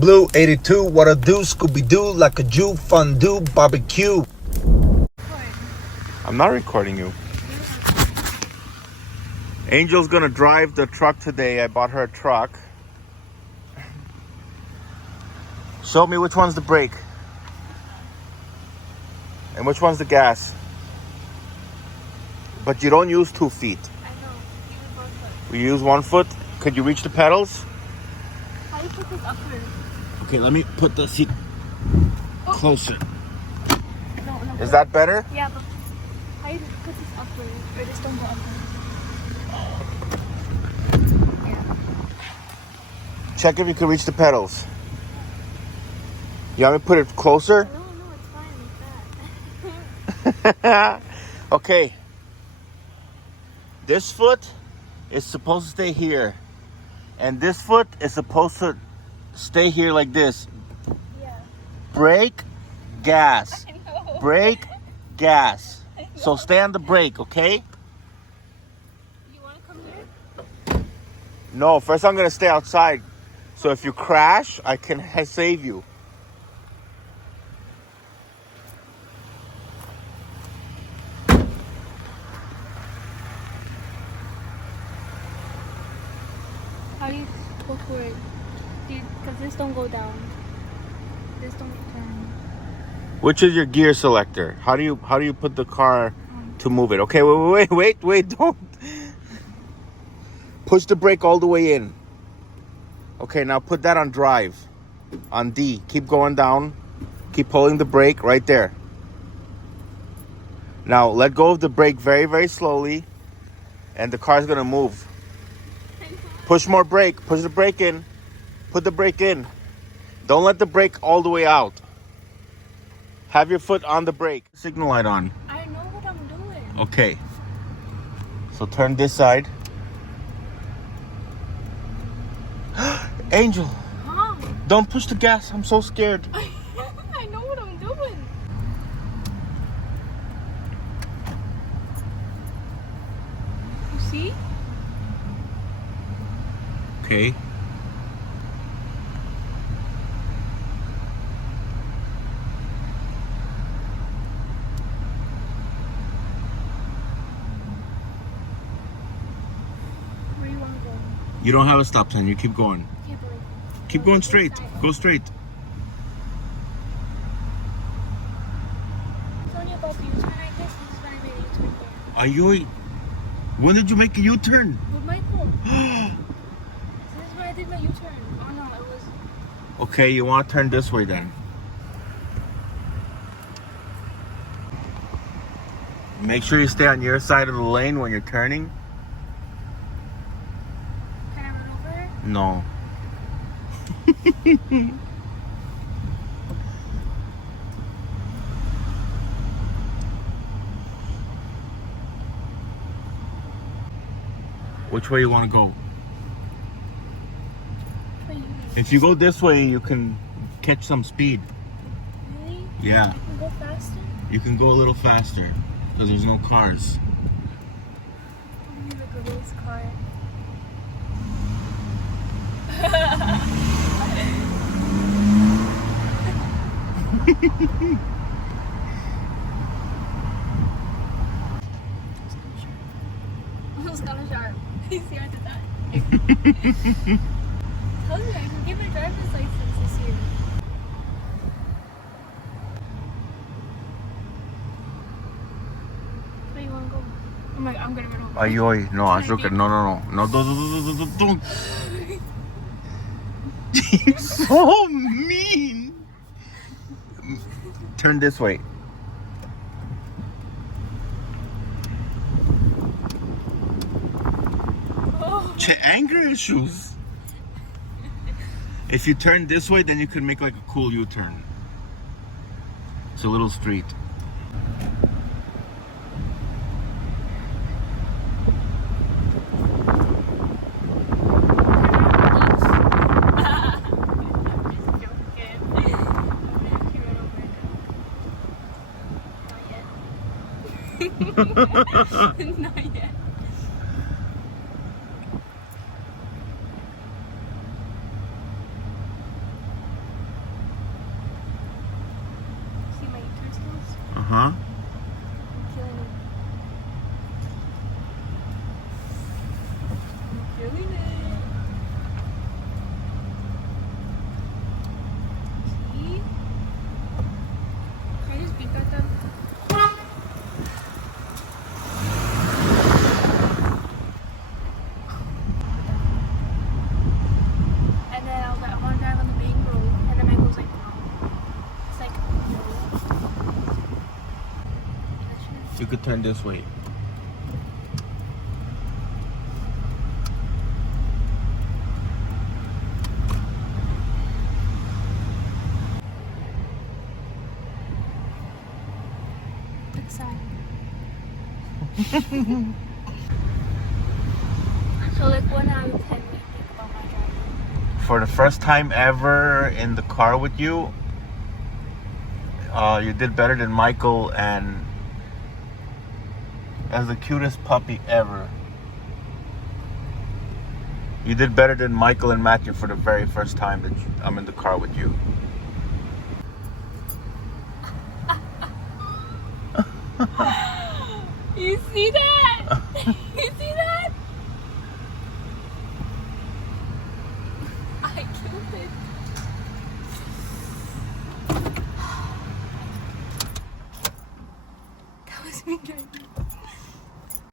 Blue 82, what a do, Scooby-Doo, like a Jew, fondue, barbecue. I'm not recording you. Angel's gonna drive the truck today. I bought her a truck. Show me which one's the brake. And which one's the gas. But you don't use 2 feet. I know. Use 1 foot. We use 1 foot. Could you reach the pedals? How do you put this upward? Okay, let me put the seat closer. No. Is that better? Yeah, but how do you put this upward? Or just don't go upward? Yeah. Check if you can reach the pedals. You want me to put it closer? No, it's fine like that. Okay. This foot is supposed to stay here. And this foot is supposed to stay here like this. Yeah. Brake, gas. I know. Brake, gas. So stay on the brake, okay? You want to come here? No, first I'm going to stay outside. So if you crash, I can save you. How do you go for it? Because this don't go down. This don't turn. Which is your gear selector? How do you put the car to move it? Okay, wait, don't. Push the brake all the way in. Okay, now put that on drive. On D. Keep going down. Keep pulling the brake right there. Now let go of the brake very, very slowly. And the car's gonna move. Push more brake. Push the brake in. Put the brake in. Don't let the brake all the way out. Have your foot on the brake. Signal light on. I know what I'm doing. Okay. So turn this side. Angel, Mom, don't push the gas. I'm so scared. I know what I'm doing. You see? Okay. Where do you want to go? You don't have a stop sign. You keep going. Okay, but like, Keep going straight. Go straight. it's only about the U-turn, I guess. This is when I made a U-turn here. Are you? When did you make a U-turn? With Michael. So this is when I did my U-turn. Oh no, it was. Okay, you want to turn this way then. Make sure you stay on your side of the lane when you're turning. Can I run over her? No. Which way you want to go? Wait, If you go this way, you can catch some speed. really? Yeah, I can go faster? you can go a little faster because there's no cars. I'm gonna go race car. It's kind of sharp. You see, I did that. Told you I can get my driver's license this year. Where you wanna go? Oh my god, I'm gonna run over. Ay, oy. No, Azúcar. No. No, don't. You're so mean. Turn this way. Oh. Anger issues. If you turn this way, then you can make like a cool U-turn. It's a little street. Not yet. huh. Killing it. Killing it. See? Can I just beep at them? And then I was like, I want to drive on the main road. And then Michael was like, no. It's like, no. You could turn this way. It's sad. So like 1 out of 10 we think about my driving. For the first time ever in the car with you, you did better than Michael and as the cutest puppy ever. You did better than Michael and Matthew for the very first time that I'm in the car with you. You see that? You see that? I killed it. That was me driving.